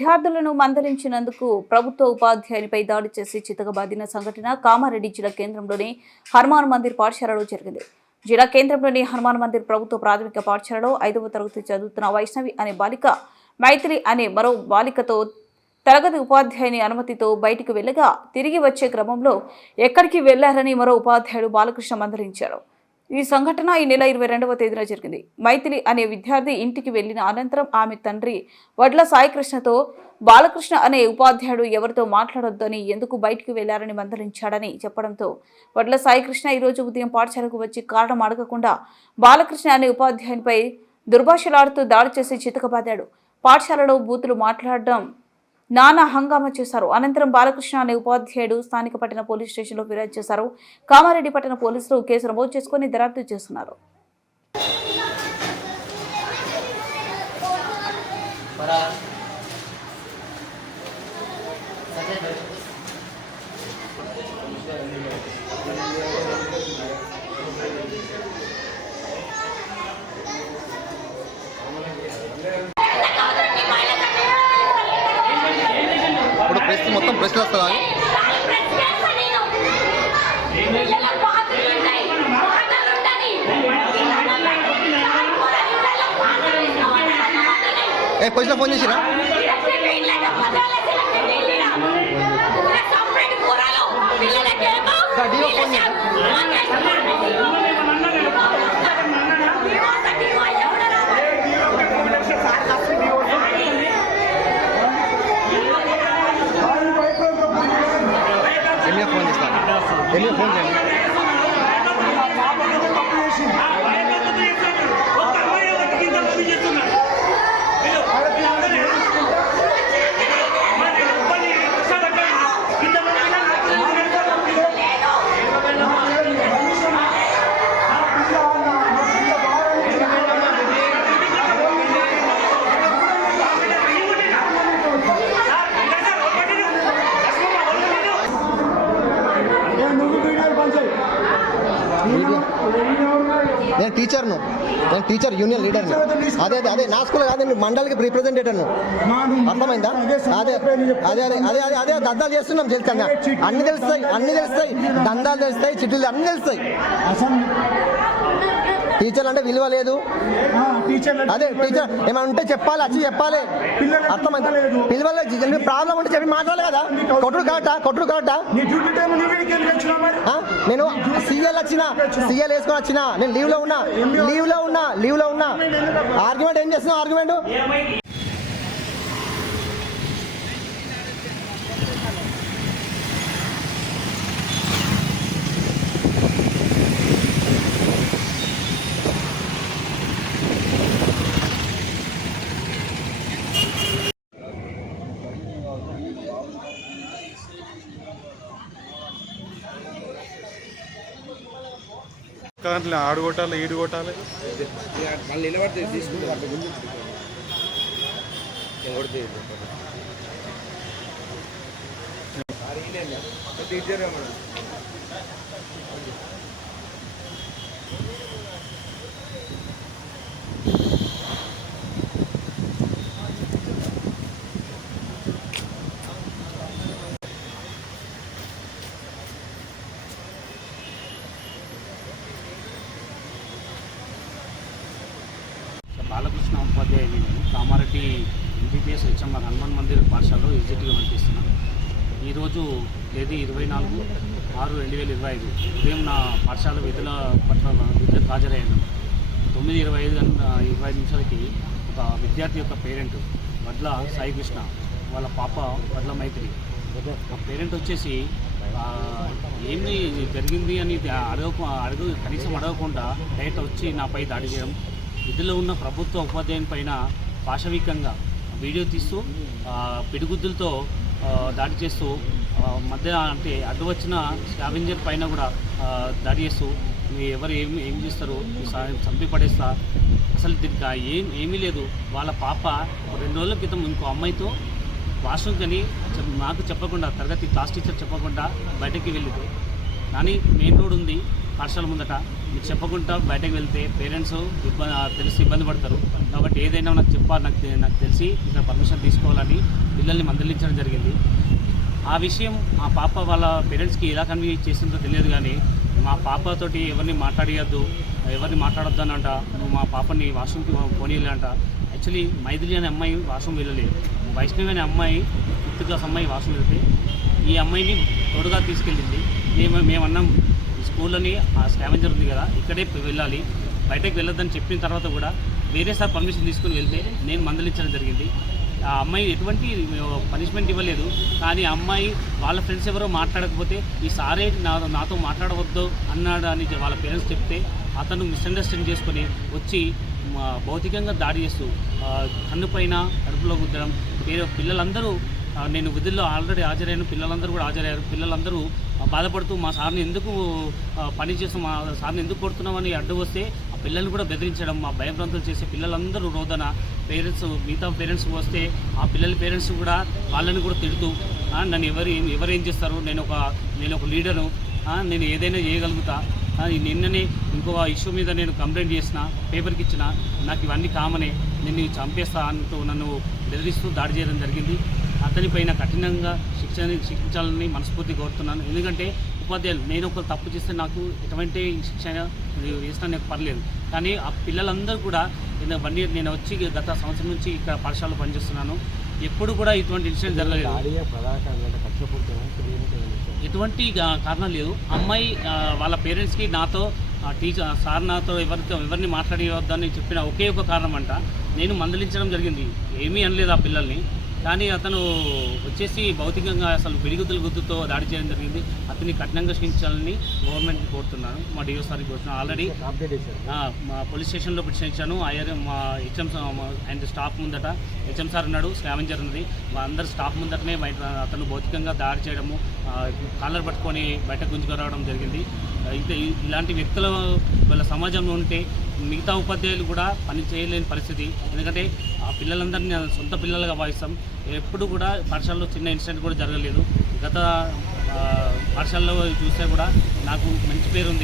విద్యార్థులను మందలించినందుకు ప్రభుత్వ ఉపాధ్యాయునిపై దాడి చేసి చితకబాదిన సంఘటన కామారెడ్డి జిల్లా కేంద్రంలోని హనుమాన్ మందిర్ పాఠశాలలో జరిగింది. జిల్లా కేంద్రంలోని హనుమాన్ మందిర్ ప్రభుత్వ ప్రాథమిక పాఠశాలలో 5వ తరగతి చదువుతున్న వైష్ణవి అనే బాలిక మైత్రి అనే మరో బాలికతో తరగతి ఉపాధ్యాయుని అనుమతితో బయటికి వెళ్ళగా తిరిగి వచ్చే క్రమంలో ఎక్కడికి వెళ్లారని మరో ఉపాధ్యాయుడు బాలకృష్ణ మందలించారు. ఈ సంఘటన ఈ నెల 22వ తేదీన జరిగింది. మైథిలి అనే విద్యార్థి ఇంటికి వెళ్లిన అనంతరం ఆమె తండ్రి వడ్ల సాయికృష్ణతో బాలకృష్ణ అనే ఉపాధ్యాయుడు ఎవరితో మాట్లాడొద్దని ఎందుకు బయటికి వెళ్లారని మందలించాడని చెప్పడంతో వడ్ల సాయికృష్ణ ఈరోజు ఉదయం పాఠశాలకు వచ్చి కారణం అడగకుండా బాలకృష్ణ అనే ఉపాధ్యాయునిపై దుర్భాషలాడుతూ దాడి చేసి చితకబాదాడు. పాఠశాలలో బూతులు మాట్లాడడం నానా హంగామా చేశారు. అనంతరం బాలకృష్ణ అనే ఉపాధ్యాయుడు స్థానిక పట్టణ పోలీస్ స్టేషన్లో ఫిర్యాదు చేశారు. కామారెడ్డి పట్టణ పోలీసులు కేసు నమోదు చేసుకుని దర్యాప్తు చేస్తున్నారు. మొత్తం ప్రశ్న వస్తుందా? పోలీసులో ఫోన్ చేసిరా? ఫోన్ చేయండి. నేను టీచర్ను, నేను టీచర్ యూనియన్ లీడర్ని. అదే అదే అదే నా స్కూల్ కాదండి, మండలికి రిప్రజెంటేటర్ను. అర్థమైందా? అదే అదే అదే అదే అదే అదే దందాలు చేస్తున్నాం. తెలుసా? అన్ని తెలుస్తాయి దందాలు తెలుస్తాయి, చిట్టులు అన్ని తెలుస్తాయి. టీచర్ అంటే విలువ లేదు. అదే టీచర్ ఏమైనా ఉంటే చెప్పాలి, వచ్చి చెప్పాలి. అర్థమైందా? పిలవలేదు, ప్రాబ్లం ఉంటే చెప్పి మాట్లాడాలి కదా. కొట్టుడు కాట నేను సీఎల్ వేసుకొని వచ్చిన, నేను లీవ్లో ఉన్నా. ఆర్గ్యుమెంట్ ఏం చేస్తున్నావు? ఆర్గ్యుమెంట్ ఆడు కొట్టాలి, ఈడు కొట్టాలి. మళ్ళీ నిలబడితే తీసుకుంటారు. టీచర్ బాలకృష్ణ ఉపాధ్యాయుని నేను కామారెడ్డి ఎంబీబీఎస్ హెచ్ఎంఆర్ హనుమాన్ మందిర్ పాఠశాలలో ఎగ్జిక్యూటివ్గా పనిచేస్తున్నాను. ఈరోజు తేదీ 24/6/2025 ఉదయం నా పాఠశాల విధుల పట్ల విధులకు హాజరయ్యాను. 9:25 ఒక విద్యార్థి యొక్క పేరెంట్ వడ్ల సాయికృష్ణ, వాళ్ళ పాప వడ్ల మైత్రి, ఆ పేరెంట్ వచ్చేసి ఏమి జరిగింది అని కనీసం అడగకుండా డైరెక్ట్ వచ్చి నాపై దాడి చేయడం, విధుల్లో ఉన్న ప్రభుత్వ ఉపాధ్యాయుని పైన పాశవికంగా వీడియో తీస్తూ పిడిగుద్దులతో దాడి చేస్తూ మధ్య అంటే అడ్డు వచ్చిన స్కావెంజర్ పైన కూడా దాడి చేస్తూ ఎవరు ఏం చేస్తారు, చంపి పడేస్తా, అసలు దీనికి ఏమీ లేదు. వాళ్ళ పాప 2 రోజుల క్రితం ఇంకో అమ్మాయితో వాష్రూమ్ కానీ నాకు చెప్పకుండా, తరగతి క్లాస్ టీచర్ చెప్పకుండా బయటకి వెళ్ళింది. కానీ మెయిన్ రోడ్ ఉంది పాఠశాల ముందట, మీకు చెప్పకుండా బయటకు వెళ్తే పేరెంట్స్ తెలిసి ఇబ్బంది పడతారు. కాబట్టి ఏదైనా నాకు చెప్పాలి, నాకు తెలిసి ఇక్కడ పర్మిషన్ తీసుకోవాలని పిల్లల్ని మందలించడం జరిగింది. ఆ విషయం ఆ పాప వాళ్ళ పేరెంట్స్కి ఎలా కన్వే చేసిందో తెలియదు, కానీ మా పాపతోటి ఎవరిని మాట్లాడియద్దు, ఎవరిని మాట్లాడొద్దు అని అంట. నువ్వు మా పాపని వాష్రూమ్కి పోనీలే అంట. యాక్చువల్లీ మైథిలి అనే అమ్మాయి వాష్రూమ్ వెళ్ళలేదు, వైష్ణవి అనే అమ్మాయి 5th క్లాస్ అమ్మాయి వాష్రూమ్ వెళ్తే ఈ అమ్మాయిని తోడుగా తీసుకెళ్ళింది. మేమన్నాం స్కూల్లోని ఆ స్కావెంజర్ ఉంది కదా, ఇక్కడే వెళ్ళాలి, బయటకు వెళ్ళొద్దని చెప్పిన తర్వాత కూడా వేరే సార్ పర్మిషన్ తీసుకుని వెళ్తే నేను మందలించడం జరిగింది. ఆ అమ్మాయి ఎటువంటి పనిష్మెంట్ ఇవ్వలేదు, కానీ ఆ అమ్మాయి వాళ్ళ ఫ్రెండ్స్ ఎవరో మాట్లాడకపోతే ఈ సారే నాతో మాట్లాడవద్దు అన్నాడు అని వాళ్ళ పేరెంట్స్ చెప్తే అతను మిస్అండర్స్టాండింగ్ చేసుకొని వచ్చి భౌతికంగా దాడి చేస్తూ కన్ను పైన కడుపులో గుద్దడం. పిల్లలందరూ నేను విధుల్లో ఆల్రెడీ హాజరయ్యాను, పిల్లలందరూ కూడా హాజరయ్యారు. పిల్లలందరూ బాధపడుతూ మా సార్ని ఎందుకు పని చేస్తాం, మా సార్ని ఎందుకు కొడుతున్నామని అడ్డు వస్తే ఆ పిల్లల్ని కూడా బెదిరించడం, మా భయభ్రాంతులు చేసే పిల్లలందరూ రోదన. మిగతా పేరెంట్స్ వస్తే ఆ పిల్లల పేరెంట్స్ కూడా వాళ్ళని కూడా తిడుతూ నన్ను ఎవరేం చేస్తారు, నేను ఒక లీడరు, నేను ఏదైనా చేయగలుగుతా, నిన్ననే ఇంకో ఇష్యూ మీద నేను కంప్లైంట్ చేసిన, పేపర్కి ఇచ్చిన, నాకు ఇవన్నీ కామనే, నేను చంపేస్తా అంటూ నన్ను బెదిరిస్తూ దాడి చేయడం జరిగింది. అతనిపైన కఠినంగా శిక్షించాలని మనస్ఫూర్తి కోరుతున్నాను. ఎందుకంటే ఉపాధ్యాయులు నేను ఒక తప్పు చేస్తే నాకు ఎటువంటి శిక్ష వేసినా నాకు పర్లేదు, కానీ ఆ పిల్లలందరూ కూడా నేను వచ్చి గత సంవత్సరం నుంచి ఇక్కడ పాఠశాలలో పనిచేస్తున్నాను, ఎప్పుడు కూడా ఇటువంటి ఇన్సిడెంట్ జరగలేదు, ఎటువంటి కారణం లేదు. అమ్మాయి వాళ్ళ పేరెంట్స్కి నాతో సార్ నాతో ఎవరిని మాట్లాడవద్దని చెప్పిన ఒకే ఒక కారణం అంట. నేను మందలించడం జరిగింది, ఏమీ అనలేదు ఆ పిల్లల్ని, కానీ అతను వచ్చేసి భౌతికంగా అసలు పిడిగుద్దుతో దాడి చేయడం జరిగింది. అతన్ని కఠినంగా శిక్షించాలని గవర్నమెంట్కి కోరుతున్నాను, మా డిఓ సార్కి కోరుతున్నాను. ఆల్రెడీ మా పోలీస్ స్టేషన్లో పిటిషన్ ఇచ్చాను. మా హెచ్ఎం అండ్ స్టాఫ్ ముందట హెచ్ఎం సార్ ఉన్నాడు, స్కావెంజర్ ఉన్నది, మా అందరు స్టాఫ్ ముందటనే అతను భౌతికంగా దాడి చేయడము, కాలర్ పట్టుకొని బయట గుంజుకురావడం జరిగింది. ఇంకా ఇలాంటి వ్యక్తుల వాళ్ళ సమాజంలో ఉంటే మిగతా ఉపాధ్యాయులు కూడా పని చేయలేని పరిస్థితి. ఎందుకంటే ఆ పిల్లలందరినీ సొంత పిల్లలుగా భావిస్తాం. ఎప్పుడు కూడా పాఠశాలలో చిన్న ఇన్సిడెంట్ కూడా జరగలేదు. గత పాఠశాలలో చూస్తే కూడా నాకు మంచి పేరు ఉంది.